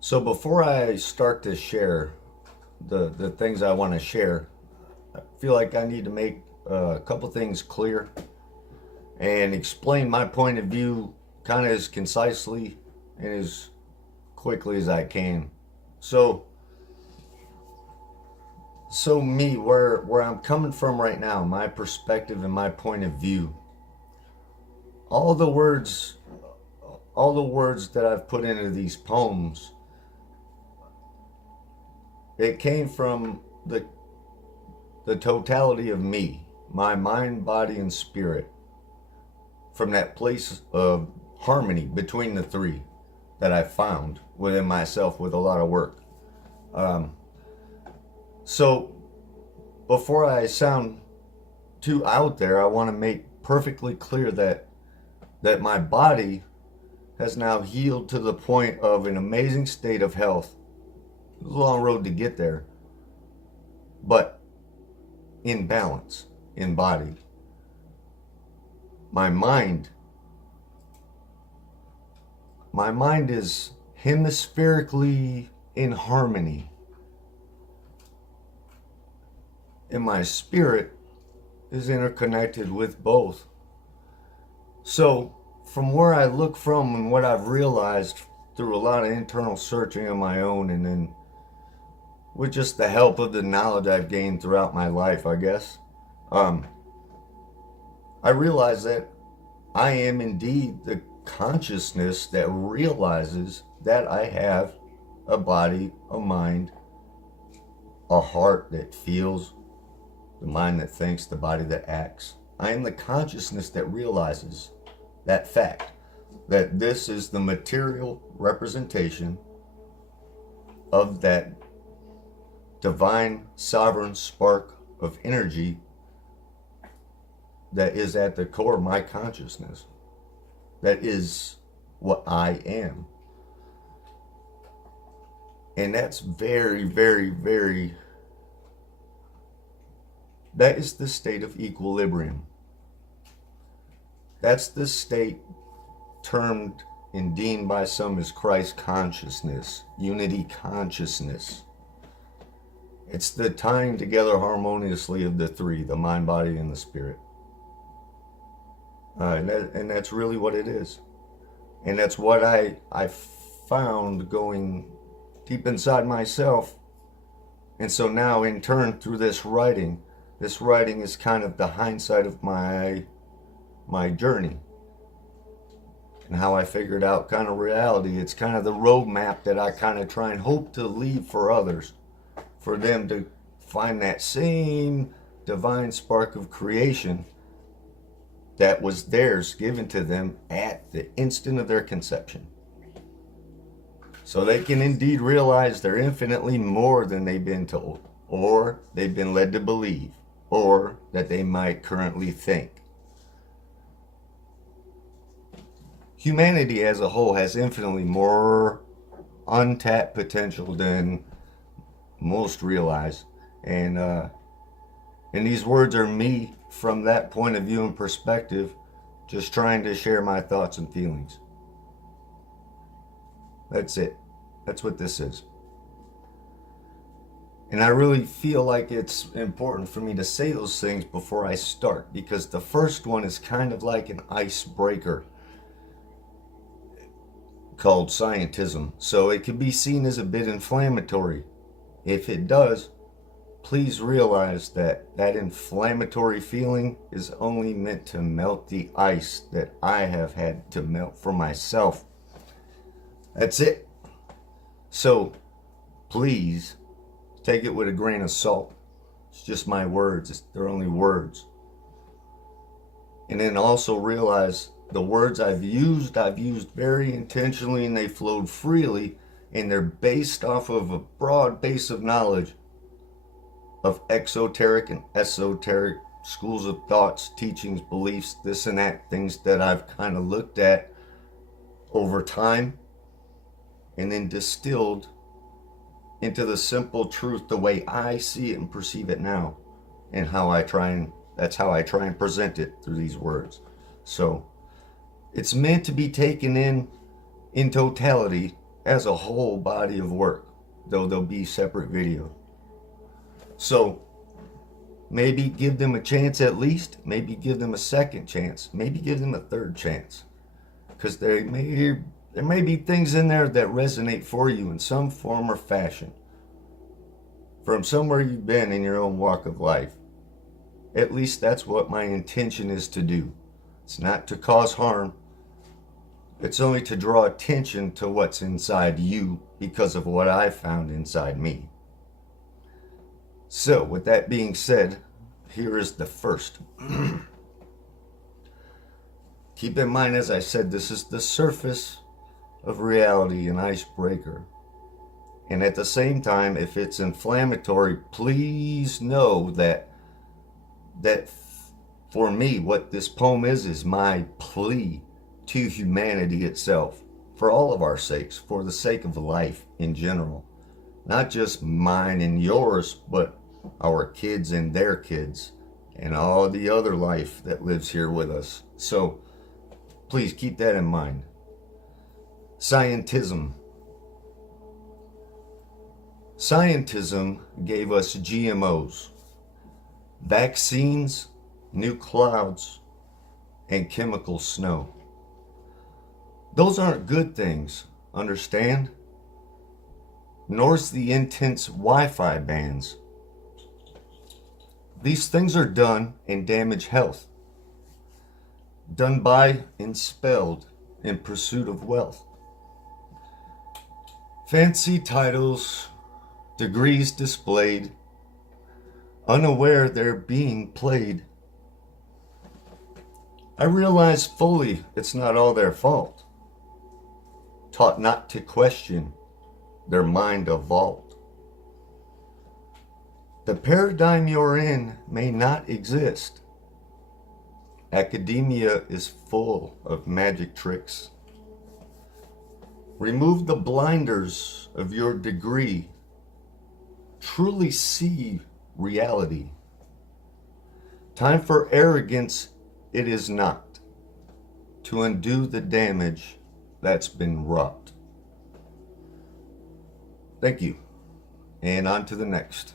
So before I start to share the things I want to share, I feel like I need to make a couple things clear and explain my point of view kind of as concisely and as quickly as I can. So so me where I'm coming from right now, my perspective and my point of view. All the words all the words that I've put into these poems, it came from the totality of me, my mind, body, and spirit, from that place of harmony between the three that I found within myself with a lot of work. Um, so, before I sound too out there, I want to make perfectly clear that my body has now healed to the point of an amazing state of health. It was a long road to get there, but in balance, in body. My mind my mind is hemispherically in harmony, and my spirit is interconnected with both. So, from where I look from and what I've realized through a lot of internal searching on my own, and then with just the help of the knowledge I've gained throughout my life, I guess, um, I realize that I am indeed the consciousness that realizes that I have a body, a mind, a heart that feels, the mind that thinks, the body that acts. I am the consciousness that realizes that fact, that this is the material representation of that divine sovereign spark of energy that is at the core of my consciousness. That is what I am. And that's very, very, very, that is the state of equilibrium. That's the state termed and deemed by some as Christ consciousness, unity consciousness. It's the tying together harmoniously of the three, the mind, body, and the spirit. And that's really what it is. And that's what I found going deep inside myself. And so now, in turn, through this writing is kind of the hindsight of my journey and how I figured out kind of reality. It's kind of the roadmap that I kind of try and hope to leave for others, for them to find that same divine spark of creation that was theirs, given to them at the instant of their conception. So they can indeed realize they're infinitely more than they've been told, or they've been led to believe, or that they might currently think. Humanity as a whole has infinitely more untapped potential than most realize. And these words are me from that point of view and perspective, just trying to share my thoughts and feelings. That's it. That's what this is. And I really feel like it's important for me to say those things before I start, because the first one is kind of like an icebreaker called scientism. So it could be seen as a bit inflammatory. If it does, please realize that that inflammatory feeling is only meant to melt the ice that I have had to melt for myself. That's it. So please take it with a grain of salt. It's just my words. They're only words. And then also realize the words I've used very intentionally, and they flowed freely, and they're based off of a broad base of knowledge of exoteric and esoteric schools of thoughts, teachings, beliefs, this and that, things that I've kind of looked at over time and then distilled into the simple truth the way I see it and perceive it now, and that's how I try and present it through these words. So it's meant to be taken in totality, as a whole body of work, though there'll be separate video. So maybe give them a chance at least, maybe give them a second chance, maybe give them a third chance, because there may be things in there that resonate for you in some form or fashion from somewhere you've been in your own walk of life. At least that's what my intention is to do. It's not to cause harm. It's only to draw attention to what's inside you because of what I found inside me. So, with that being said, here is the first. Keep in mind, as I said, this is the surface of reality, an icebreaker. And at the same time, if it's inflammatory, please know that for me, what this poem is my plea to humanity itself, for all of our sakes, for the sake of life in general. Not just mine and yours, but our kids and their kids, and all the other life that lives here with us. So, please keep that in mind. Scientism. Scientism gave us GMOs, vaccines, new clouds, and chemical snow. Those aren't good things, understand? Nor's the intense Wi-Fi bans. These things are done and damage health. Done by and spelled in pursuit of wealth. Fancy titles, degrees displayed, unaware they're being played. I realize fully it's not all their fault. Taught not to question, their mind a vault. The paradigm you're in may not exist. Academia is full of magic tricks. Remove the blinders of your degree. Truly see reality. Time for arrogance it is not, to undo the damage that's been wrought. Thank you, and on to the next.